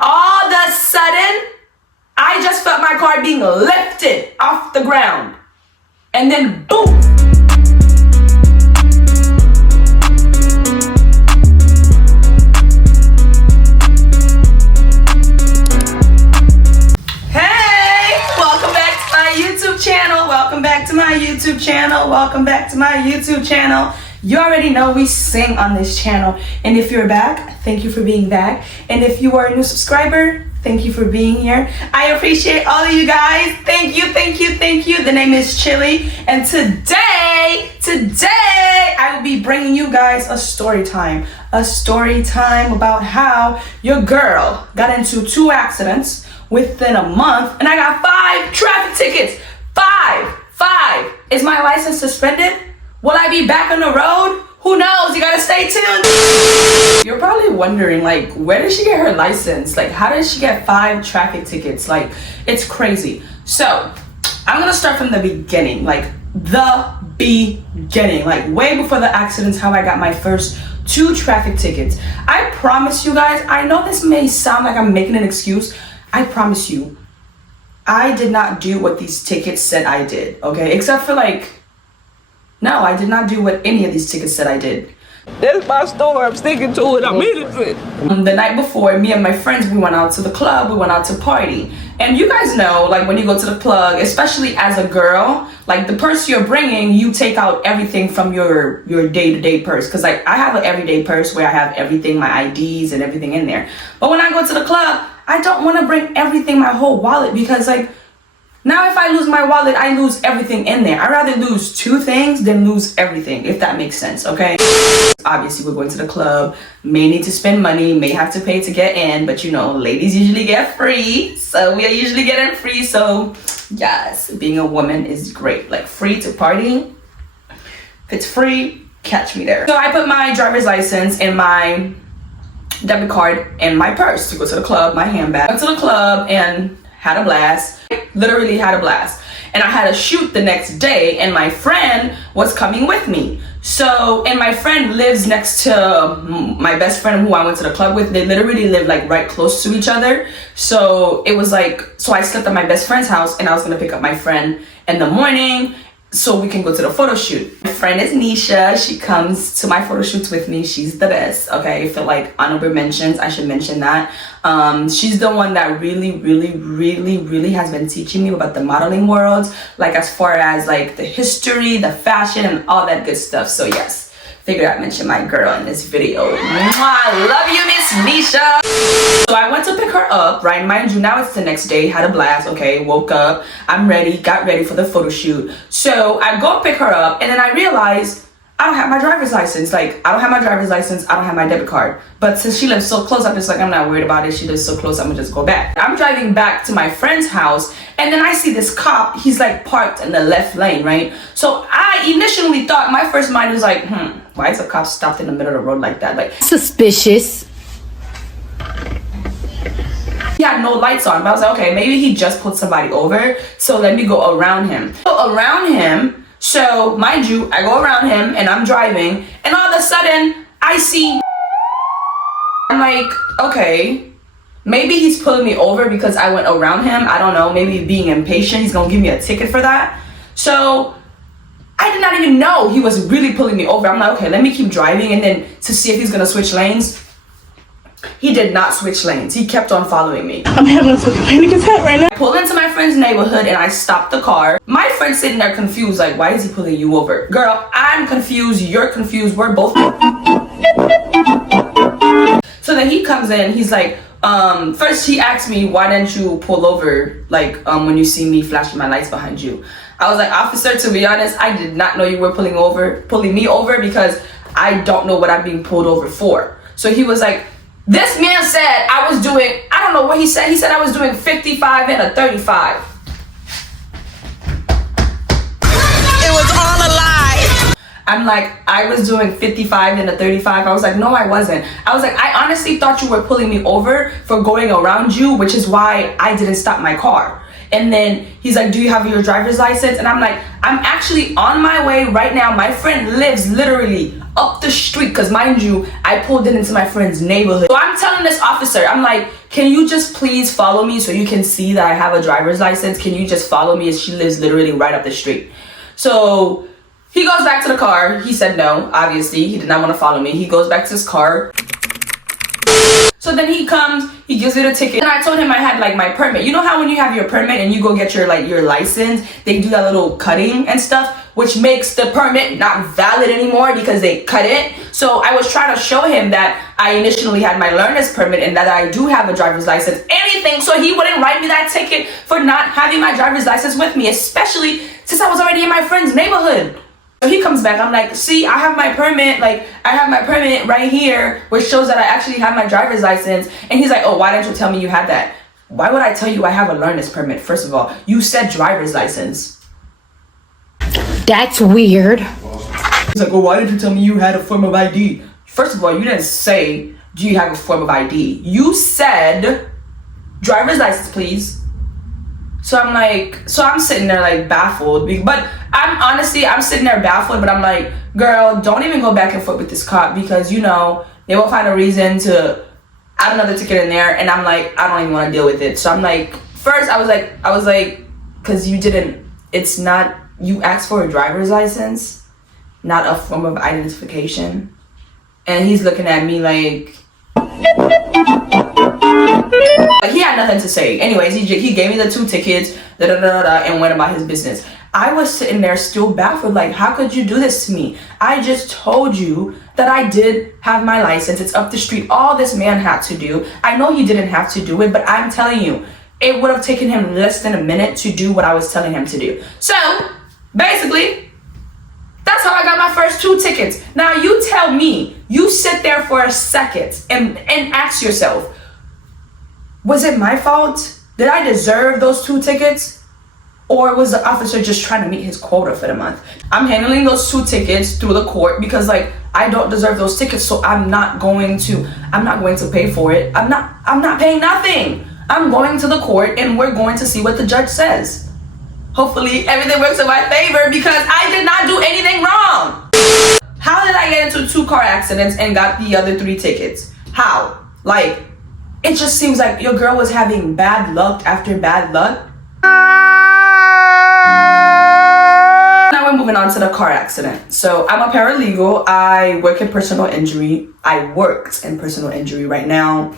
All of a sudden, I just felt my car being lifted off the ground. And then boom. Hey, welcome back to my YouTube channel. Welcome back to my YouTube channel. Welcome back to my YouTube channel. You already know we sing on this channel. And if you're back, thank you for being back. And if you are a new subscriber, thank you for being here. I appreciate all of you guys. Thank you, thank you, thank you. The name is Chili. And today, I will be bringing you guys a story time. A story time about how your girl got into 2 accidents within a month. And I got 5 traffic tickets. 5. Is my license suspended? Will I be back on the road? Who knows? You gotta stay tuned. You're probably wondering, like, where did she get her license? Like, how did she get 5 traffic tickets? Like, it's crazy. So, I'm gonna start from the beginning. Like, the beginning. Like, way before the accidents, how I got my first 2 traffic tickets. I promise you guys, I know this may sound like I'm making an excuse. I promise you, I did not do what these tickets said I did, okay? Except for, like, no, I did not do what any of these tickets said I did. That's my story. I'm sticking to it. I mean it. The night before, me and my friends, we went out to the club. We went out to party. And you guys know, like, when you go to the club, especially as a girl, like, the purse you're bringing, you take out everything from your day-to-day purse. Because, like, I have an everyday purse where I have everything, my IDs and everything in there. But when I go to the club, I don't want to bring everything, my whole wallet, because, like, now if I lose my wallet, I lose everything in there. I'd rather lose 2 things than lose everything, if that makes sense, okay? Obviously, we're going to the club, may need to spend money, may have to pay to get in, but you know, ladies usually get free, so we are usually getting free, so yes, being a woman is great. Like, free to party, if it's free, catch me there. So I put my driver's license and my debit card in my purse to go to the club, my handbag. Went to the club and had a blast. Literally had a blast. And I had a shoot the next day, and my friend was coming with me. So, and my friend lives next to my best friend who I went to the club with. They literally live like right close to each other. So it was like, so I slept at my best friend's house, and I was gonna pick up my friend in the morning so we can go to the photo shoot. My friend is Nisha. She comes to my photo shoots with me. She's the best, okay? I feel like honorable mentions, I should mention that. She's the one that really has been teaching me about the modeling world, like as far as like the history, the fashion, and all that good stuff. So yes, figured I'd mention my girl in this video. Mwah, love you, Miss Nisha. So I went to pick her up, right? Mind you, now it's the next day, had a blast, okay? Woke up, I'm ready, got ready for the photo shoot. So I go pick her up, and then I realize I don't have my driver's license. Like, I don't have my driver's license, I don't have my debit card. But since she lives so close, I'm just like, I'm not worried about it. She lives so close, I'm gonna just go back. I'm driving back to my friend's house, and then I see this cop, he's like parked in the left lane, right? So I initially thought, my first mind was like, why is a cop stopped in the middle of the road like that? Like, suspicious. He had no lights on, but I was like, okay, maybe he just pulled somebody over, so let me go around him. So around him, so mind you, I go around him and I'm driving, and all of a sudden I see, I'm like, okay, maybe he's pulling me over because I went around him. I don't know, maybe being impatient, he's gonna give me a ticket for that. So I did not even know he was really pulling me over. I'm like, okay, let me keep driving, and then to see if he's gonna switch lanes. He did not switch lanes. He kept on following me. I'm having a panic attack right now. I pulled into my friend's neighborhood and I stopped the car. My friend's sitting there confused, like, why is he pulling you over? Girl, I'm confused, you're confused, we're both So then he comes in, he's like, first he asked me, why didn't you pull over, like, when you see me flashing my lights behind you? I was like, officer, to be honest, I did not know you were pulling me over because I don't know what I'm being pulled over for. So he was like, this man said I was doing, I don't know what he said. He said I was doing 55 and a 35. It was all a lie. I'm like, I was doing 55 and a 35. I was like, no, I wasn't. I was like, I honestly thought you were pulling me over for going around you, which is why I didn't stop my car. And then he's like, do you have your driver's license? And I'm like, I'm actually on my way right now. My friend lives literally up the street, because mind you, I pulled it into my friend's neighborhood. So I'm telling this officer, I'm like, can you just please follow me so you can see that I have a driver's license? Can you just follow me? As she lives literally right up the street. So he goes back to the car. He said no, obviously. He did not want to follow me. He goes back to his car. So then he comes, he gives me the ticket. And I told him I had like my permit. You know how when you have your permit and you go get your license, they do that little cutting and stuff, which makes the permit not valid anymore because they cut it. So I was trying to show him that I initially had my learner's permit and that I do have a driver's license, anything, so he wouldn't write me that ticket for not having my driver's license with me, especially since I was already in my friend's neighborhood. So he comes back, I'm like, see, I have my permit, like, I have my permit right here, which shows that I actually have my driver's license. And he's like, oh, why didn't you tell me you had that? Why would I tell you I have a learner's permit? First of all, you said driver's license. That's weird. He's like, well, why didn't you tell me you had a form of ID? First of all, you didn't say, do you have a form of ID? You said, driver's license, please. So I'm like, so I'm sitting there like baffled, but I'm sitting there baffled, but I'm like, girl, don't even go back and forth with this cop because, you know, they will find a reason to add another ticket in there. And I'm like, I don't even want to deal with it. So I'm like, first I was like, cause you asked for a driver's license, not a form of identification. And he's looking at me like he had nothing to say. Anyways, he gave me the 2 tickets, and went about his business. I was sitting there still baffled, like, how could you do this to me? I just told you that I did have my license. It's up the street. All this man had to do. I know he didn't have to do it, but I'm telling you, it would have taken him less than a minute to do what I was telling him to do. So, basically, that's how I got my first 2 tickets. Now, you tell me, you sit there for a second and ask yourself, was it my fault? Did I deserve those 2 tickets? Or was the officer just trying to meet his quota for the month? I'm handling those 2 tickets through the court because, like, I don't deserve those tickets, so I'm not going to pay for it. I'm not paying nothing. I'm going to the court and we're going to see what the judge says. Hopefully everything works in my favor because I did not do anything wrong. How did I get into 2 car accidents and got the other 3 tickets? How? Like, it just seems like your girl was having bad luck after bad luck. Now we're moving on to the car accident. So I'm a paralegal. I work in personal injury. I worked in personal injury right now.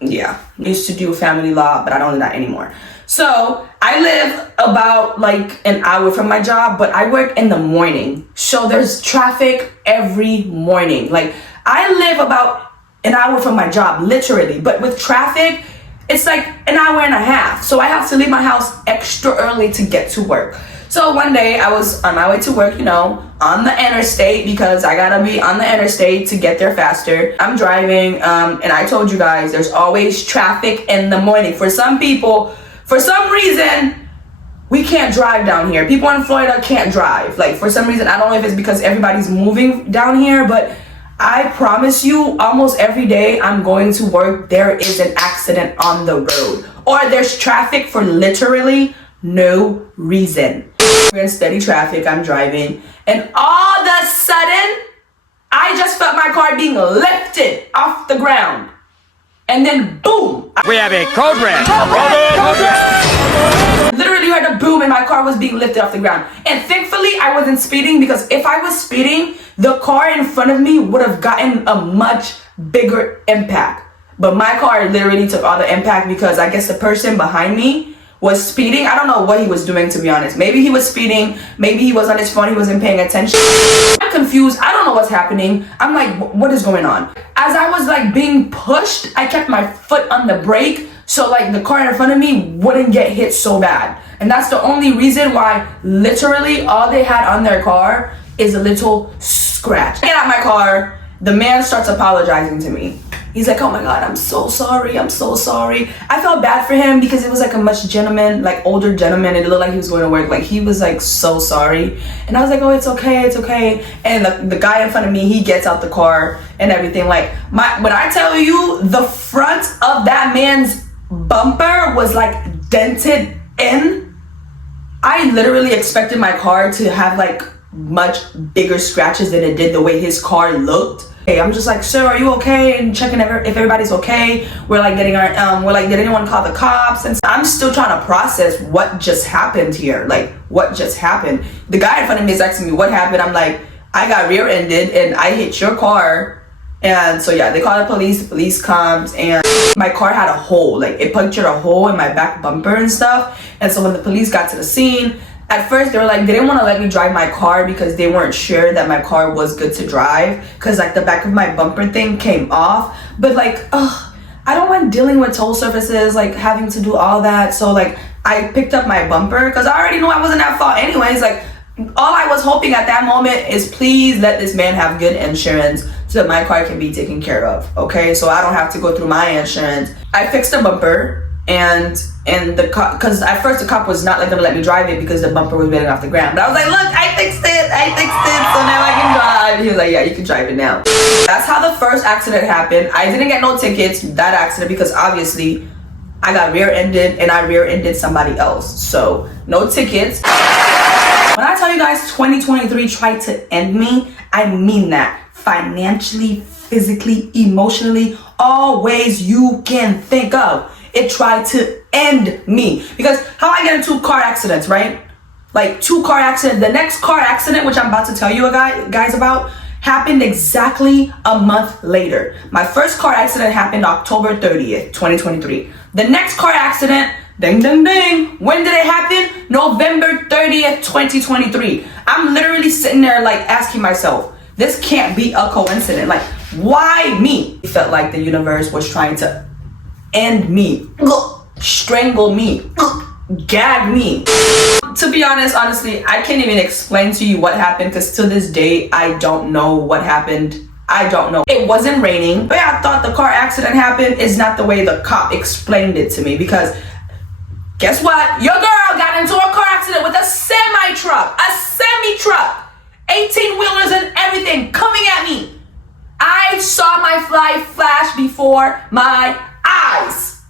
Yeah, used to do family law, but I don't do that anymore. So I live about like an hour from my job, but I work in the morning. So there's traffic every morning. Like, I live about an hour from my job, literally. But with traffic, it's like an hour and a half. So I have to leave my house extra early to get to work. So one day I was on my way to work, you know, on the interstate because I gotta be on the interstate to get there faster. I'm driving, and I told you guys, there's always traffic in the morning. For some people, for some reason, we can't drive down here. People in Florida can't drive. Like, for some reason, I don't know if it's because everybody's moving down here, but I promise you, almost every day I'm going to work, there is an accident on the road. Or there's traffic for literally no reason. We're in steady traffic, I'm driving, and all of a sudden, I just felt my car being lifted off the ground. And then boom! We have a code red. Literally heard a boom and my car was being lifted off the ground. And thankfully I wasn't speeding, because if I was speeding, the car in front of me would have gotten a much bigger impact. But my car literally took all the impact because I guess the person behind me was speeding. I don't know what he was doing, to be honest. Maybe he was speeding, maybe he was on his phone, he wasn't paying attention. I'm confused, I don't know what's happening. I'm like, what is going on? As I was like being pushed, I kept my foot on the brake so like the car in front of me wouldn't get hit so bad. And that's the only reason why literally all they had on their car is a little scratch. I get out my car, the man starts apologizing to me. He's like, oh my God, I'm so sorry, I'm so sorry. I felt bad for him because it was like a much gentleman, like older gentleman, and it looked like he was going to work. Like, he was like so sorry. And I was like, oh, it's okay, it's okay. And the guy in front of me, he gets out the car and everything. Like, when I tell you, the front of that man's bumper was like dented in. I literally expected my car to have like much bigger scratches than it did the way his car looked. Hey, I'm just like, sir, are you okay? And checking if everybody's okay. We're like getting our, we're like, did anyone call the cops? And I'm still trying to process what just happened here. Like, what just happened? The guy in front of me is asking me what happened. I'm like, I got rear-ended and I hit your car. And so yeah, they call the police comes, and my car had a hole. Like, it punctured a hole in my back bumper and stuff. And so when the police got to the scene, at first they were like, they didn't want to let me drive my car because they weren't sure that my car was good to drive, because like the back of my bumper thing came off. But like, I don't want dealing with toll services, like having to do all that. So like, I picked up my bumper because I already knew I wasn't at fault anyways. Like, all I was hoping at that moment is, please let this man have good insurance so that my car can be taken care of, okay? So I don't have to go through my insurance. I fixed the bumper, and the cop, because at first the cop was not like gonna let me drive it because the bumper was bending off the ground. But I was like, look, I fixed it, so now I can drive. He was like, yeah, you can drive it now. That's how the first accident happened. I didn't get no tickets, that accident, because obviously I got rear-ended and I rear-ended somebody else. So no tickets. When I tell you guys 2023 tried to end me, I mean that. Financially, physically, emotionally, all ways you can think of. It tried to end me. Because how I get into car accidents, right? Like 2 car accidents. The next car accident, which I'm about to tell you guys about, happened exactly a month later. My first car accident happened October 30th, 2023. The next car accident, ding, ding, ding. When did it happen? November 30th, 2023. I'm literally sitting there like asking myself, this can't be a coincidence. Like, why me? It felt like the universe was trying to end me, strangle me, gag me. To be honest, honestly, I can't even explain to you what happened, because to this day, I don't know what happened. I don't know. It wasn't raining, but I thought the car accident happened. Is not the way the cop explained it to me, because guess what? Your girl got into a car accident with a semi-truck, 18-wheelers and everything coming at me. I saw my life flash before my eyes.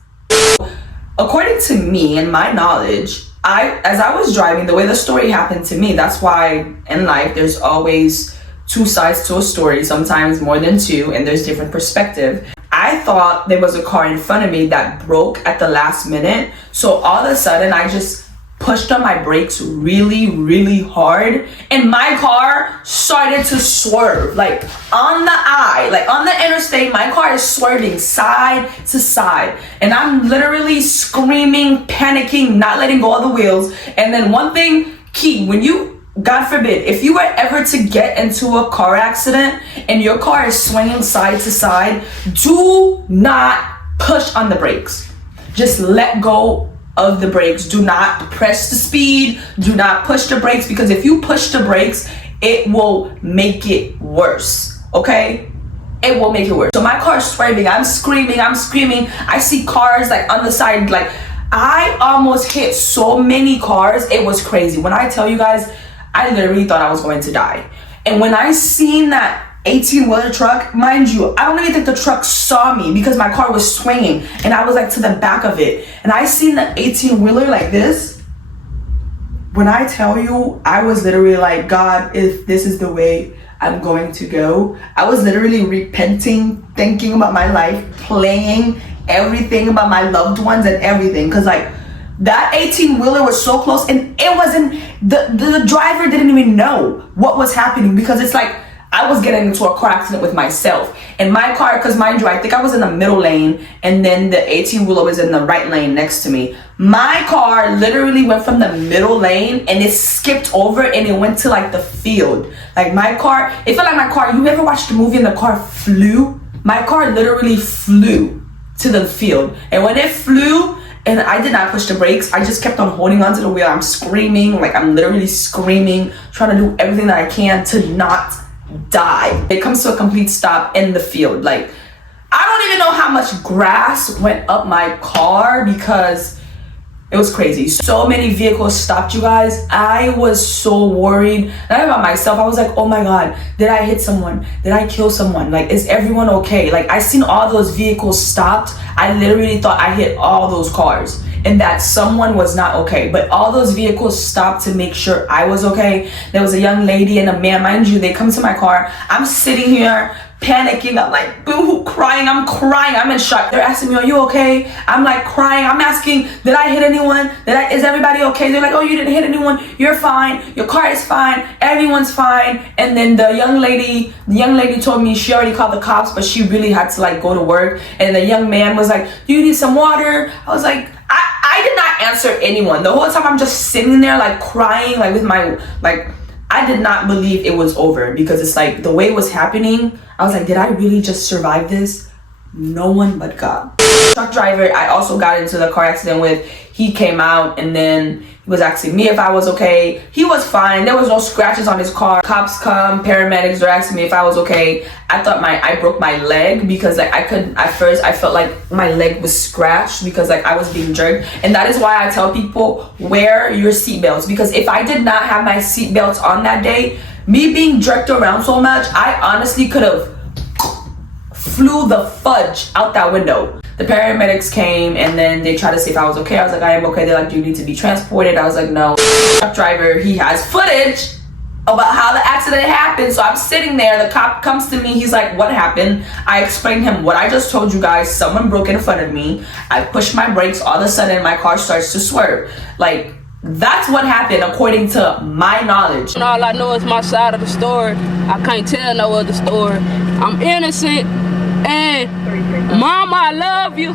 According to me and my knowledge, as I was driving, the way the story happened to me, that's why in life there's always 2 sides to a story, sometimes more than 2, and there's different perspective. I thought there was a car in front of me that broke at the last minute. So all of a sudden I just pushed on my brakes really, really hard, and my car started to swerve. Like on the interstate, my car is swerving side to side, and I'm literally screaming, panicking, not letting go of the wheels. And then one thing key, when you, God forbid, if you were ever to get into a car accident and your car is swinging side to side, do not push on the brakes. Just let go of the brakes. Do not press the speed. Do not push the brakes, because if you push the brakes, it will make it worse, okay? It will make it worse. So my car is swerving. I'm screaming. I see cars like on the side. Like, I almost hit so many cars. It was crazy. When I tell you guys, I literally thought I was going to die. And when I seen that 18-wheeler truck, mind you, I don't even think the truck saw me because my car was swinging and I was like to the back of it. And I seen the 18-wheeler like this. When I tell you, I was literally like, God, if this is the way I'm going to go, I was literally repenting, thinking about my life, playing everything about my loved ones and everything. Cause like, that 18-wheeler was so close, and it wasn't, the driver didn't even know what was happening, because it's like I was getting into a car accident with myself. And my car, because mind you, I think I was in the middle lane, and then the 18-wheeler was in the right lane next to me. My car literally went from the middle lane and it skipped over and it went to like the field. Like my car, it felt like my car, you ever watched the movie and the car flew? My car literally flew to the field. And when it flew, and I did not push the brakes, I just kept on holding onto the wheel. I'm screaming, like I'm literally screaming, trying to do everything that I can to not die. It comes to a complete stop in the field. Like, I don't even know how much grass went up my car because it was crazy. So many vehicles stopped, you guys. I was so worried, not about myself. I was like, oh my God, did I hit someone? Did I kill someone? Like, is everyone okay? Like, I seen all those vehicles stopped. I literally thought I hit all those cars and that someone was not okay. But all those vehicles stopped to make sure I was okay. There was a young lady and a man, mind you, they come to my car. I'm sitting here panicking. I'm like boo-hoo, crying. I'm crying. I'm in shock. They're asking me, are you okay? I'm like crying. I'm asking, did I hit anyone? Is everybody okay? They're like, oh, you didn't hit anyone. You're fine. Your car is fine. Everyone's fine. And then the young lady told me she already called the cops, but she really had to like go to work. And the young man was like, do you need some water? I was like, I did not answer anyone. The whole time I'm just sitting there like crying, like with my, like, I did not believe it was over because it's like the way it was happening. I was like, did I really just survive this? No one but God. Truck driver I also got into the car accident with, he came out and then he was asking me if I was okay. He was fine. There was no scratches on his car. Cops come, paramedics are asking me if I was okay. I thought I broke my leg because like I couldn't, at first I felt like my leg was scratched because like I was being jerked. And that is why I tell people, wear your seatbelts, because if I did not have my seatbelts on that day, me being jerked around so much, I honestly could have flew the fudge out that window. The paramedics came and then they tried to see if I was okay. I was like, I am okay. They're like, do you need to be transported? I was like, no. Truck driver, he has footage about how the accident happened. So I'm sitting there, the cop comes to me, he's like, what happened? I explained him what I just told you guys. Someone broke in front of me. I pushed my brakes, all of a sudden my car starts to swerve. Like, that's what happened according to my knowledge. And all I know is my side of the story. I can't tell no other story. I'm innocent. And Mama, I love you.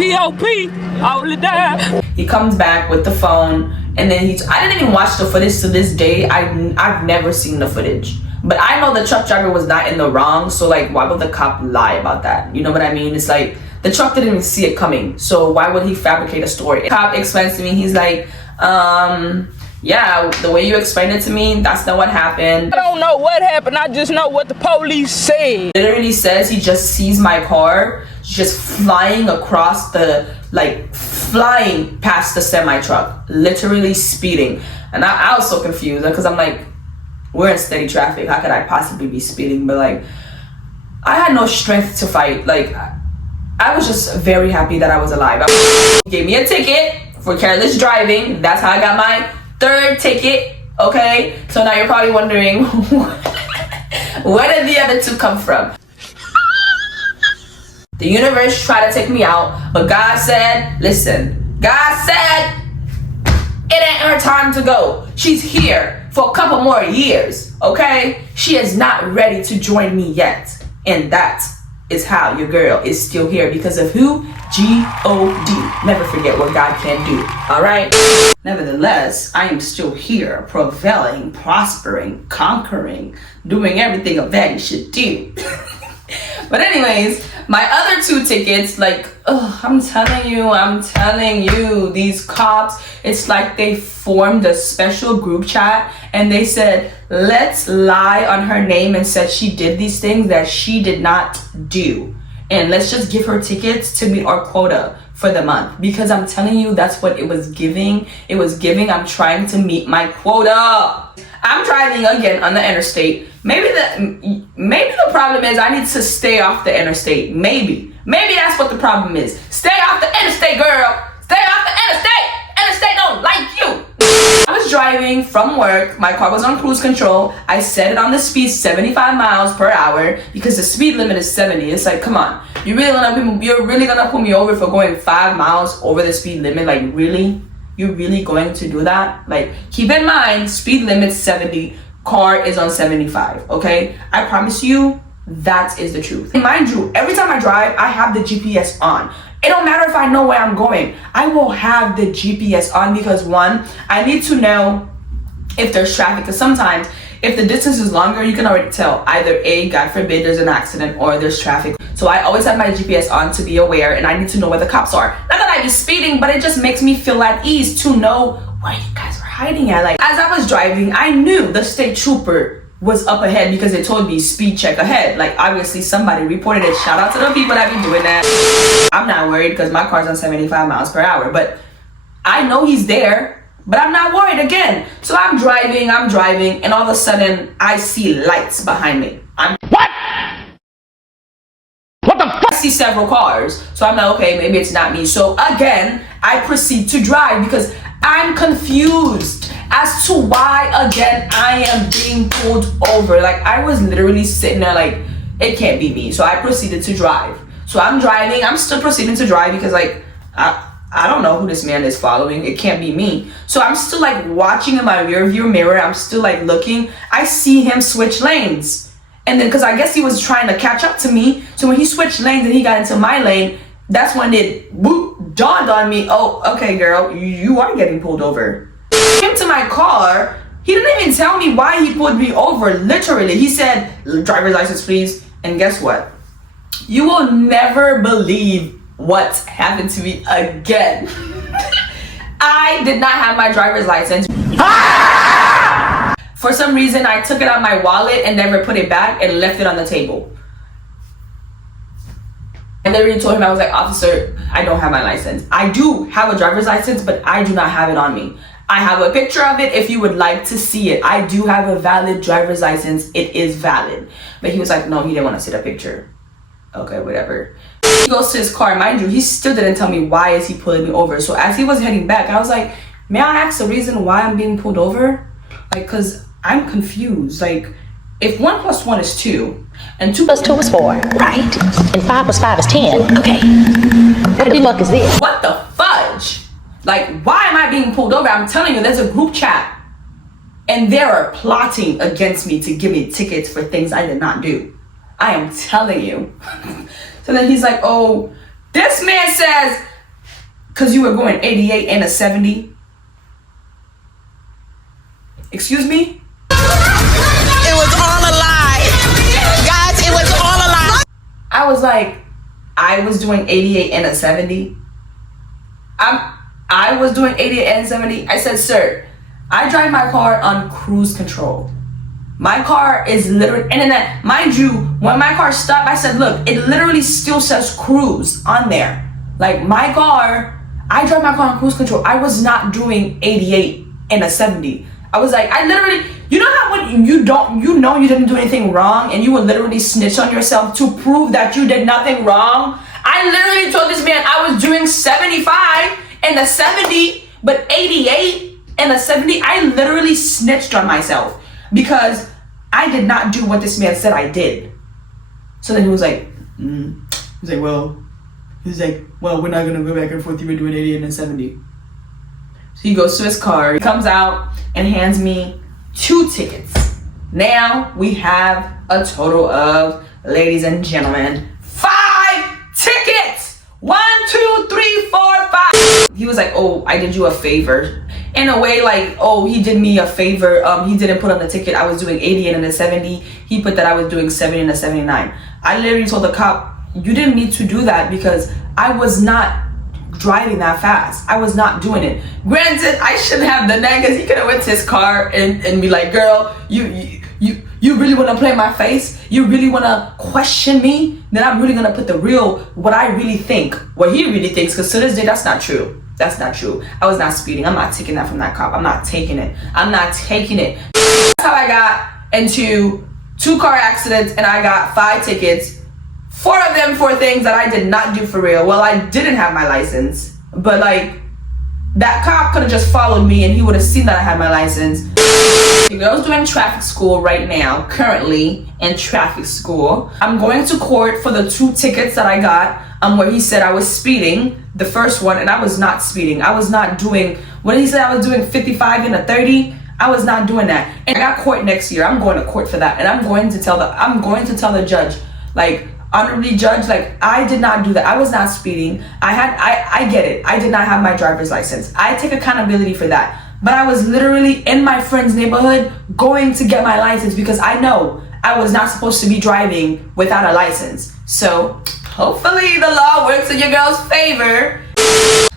P.O.P. all the time. He comes back with the phone, and then I didn't even watch the footage to this day. I've never seen the footage, but I know the truck driver was not in the wrong. So like, why would the cop lie about that? You know what I mean? It's like the truck didn't even see it coming. So why would he fabricate a story? The cop explains to me, he's like, yeah, the way you explained it to me, that's not what happened. I don't know what happened. I just know what the police said. Literally says he just sees my car just flying across flying past the semi truck, literally speeding. And I was so confused because I'm like, we're in steady traffic. How could I possibly be speeding? But like, I had no strength to fight. Like, I was just very happy that I was alive. He gave me a ticket for careless driving. That's how I got my 3rd ticket. Okay, so now you're probably wondering where did the other 2 come from? The universe tried to take me out, but God said, listen, God said it ain't her time to go. She's here for a couple more years, okay? She is not ready to join me yet. And that is how your girl is still here, because of who? G-O-D. Never forget what God can do, all right? Nevertheless, I am still here, prevailing, prospering, conquering, doing everything a baddie should do. But anyways, my other 2 tickets, like, I'm telling you, these cops, it's like they formed a special group chat and they said, let's lie on her name and said she did these things that she did not do. And let's just give her tickets to meet our quota for the month. Because I'm telling you, that's what it was giving. It was giving, I'm trying to meet my quota. I'm driving again on the interstate. Maybe the problem is I need to stay off the interstate. Maybe that's what the problem is. Stay off the interstate, girl. Stay off the interstate. Interstate don't like you. I was driving from work. My car was on cruise control. I set it on the speed 75 miles per hour because the speed limit is 70. It's like, come on. You're really gonna pull me over for going 5 miles over the speed limit? Like, really? You're really going to do that? Like, keep in mind, speed limit 70, car is on 75, okay? I promise you, that is the truth. And mind you, every time I drive, I have the GPS on. It don't matter if I know where I'm going. I will have the GPS on because 1, I need to know if there's traffic, because sometimes if the distance is longer, you can already tell either A, God forbid, there's an accident or there's traffic. So I always have my GPS on to be aware, and I need to know where the cops are. Not that I be speeding, but it just makes me feel at ease to know where you guys are hiding at. Like, as I was driving, I knew the state trooper was up ahead because it told me speed check ahead. Like, obviously somebody reported it. Shout out to the people that be doing that. I'm not worried because my car's on 75 miles per hour, but I know he's there, but I'm not worried again. So I'm driving, and all of a sudden I see lights behind me. I see several cars, so I'm like, okay, maybe it's not me. So again, I proceed to drive because I'm confused as to why again I am being pulled over. Like, I was literally sitting there like, it can't be me. So I proceeded to drive. So I'm driving, I'm still proceeding to drive because like, I don't know who this man is following. It can't be me. So I'm still like watching in my rear view mirror. I'm still like looking. I see him switch lanes. And then, cause I guess he was trying to catch up to me. So when he switched lanes and he got into my lane, that's when it dawned on me, oh, okay, girl, you are getting pulled over. Came to my car. He didn't even tell me why he pulled me over. Literally, he said, driver's license, please. And guess what? You will never believe what happened to me again. I did not have my driver's license. For some reason, I took it out of my wallet and never put it back and left it on the table. And they really told him, I was like, officer, I don't have my license. I do have a driver's license, but I do not have it on me. I have a picture of it if you would like to see it. I do have a valid driver's license. It is valid. But he was like, no, he didn't want to see the picture. Okay, whatever. He goes to his car. Mind you, he still didn't tell me why is he pulling me over. So as he was heading back, I was like, may I ask the reason why I'm being pulled over? Like, cause I'm confused. Like, if 1 + 1 is 2, and 2 + 2 is 4, Right. And 5 + 5 is 10. Okay. What the fuck is this? what the fudge? Like, why am I being pulled over? I'm telling you, there's a group chat. And they are plotting against me to give me tickets for things I did not do. I am telling you. So then he's like, oh, this man says, because you were going 88 and a 70. Excuse me? It was all a lie. Guys, it was all a lie. I was like, I was doing 88 and a 70. I was doing 88 and 70. I said, sir, I drive my car on cruise control. My car is literally, and then mind you, when my car stopped, I said, look, it literally still says cruise on there. Like my car, I drive my car on cruise control. I was not doing 88 and a 70. I was like, I literally, you know how when you know you didn't do anything wrong and you would literally snitch on yourself to prove that you did nothing wrong? I literally told this man I was doing 75 and a 70, but 88 and a 70, I literally snitched on myself because I did not do what this man said I did. So then he was like, well, we're not gonna go back and forth. You were doing 80 and a 70. So he goes to his car, he comes out and hands me 2 tickets. Now we have a total of, ladies and gentlemen, 5 tickets. 1, 2, 3, 4, 5. He was like, oh, I did you a favor. In a way, like, oh, he did me a favor. He didn't put on the ticket I was doing 80 and a 70. He put that I was doing 70 and a 79. I literally told the cop, you didn't need to do that because I was not driving that fast. I was not doing it. Granted, I shouldn't have done that because he could have went to his car and be like, girl, you really want to play my face? You really want to question me? Then I'm really going to put the real, what I really think, what he really thinks, because to this day, that's not true. That's not true. I was not speeding. I'm not taking that from that cop. I'm not taking it. I'm not taking it. That's how I got into 2 car accidents and I got 5 tickets. 4 of them for things that I did not do for real. Well, I didn't have my license, but like that cop could have just followed me and he would have seen that I had my license. The girl's doing traffic school right now, currently in traffic school. I'm going to court for the 2 tickets that I got where he said I was speeding, the first one, and I was not speeding. I was not doing, when he said I was doing 55 and a 30, I was not doing that. And I got court next year. I'm going to court for that. And I'm going to tell the judge, like, honorably judge, like, I did not do that. I was not speeding. I get it. I did not have my driver's license. I take accountability for that. But I was literally in my friend's neighborhood going to get my license because I know I was not supposed to be driving without a license. So hopefully the law works in your girl's favor.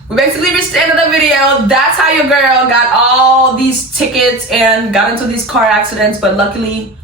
We basically reached the end of the video. That's how your girl got all these tickets and got into these car accidents. But luckily,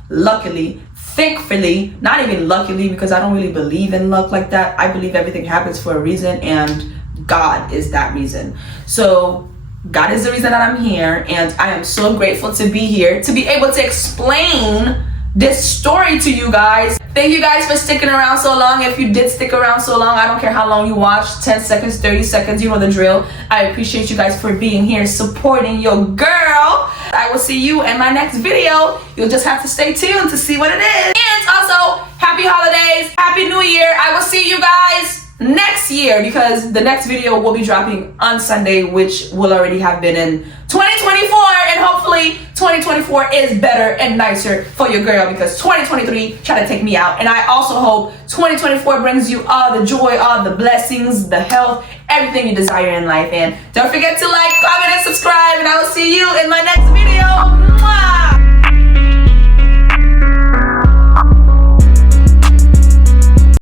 thankfully, not even luckily, because I don't really believe in luck like that. I believe everything happens for a reason and God is that reason. So God is the reason that I'm here, and I am so grateful to be here, to be able to explain this story to you guys. Thank you guys for sticking around so long. If you did stick around so long, I don't care how long you watched, 10 seconds, 30 seconds, you know the drill. I appreciate you guys for being here, supporting your girl. I will see you in my next video. You'll just have to stay tuned to see what it is. And also, happy holidays, happy new year. I will see you guys next year, because the next video will be dropping on Sunday, which will already have been in 2024, and hopefully 2024 is better and nicer for your girl, because 2023 tried to take me out. And I also hope 2024 brings you all the joy, all the blessings, the health, everything you desire in life. And don't forget to like, comment, and subscribe, and I will see you in my next video.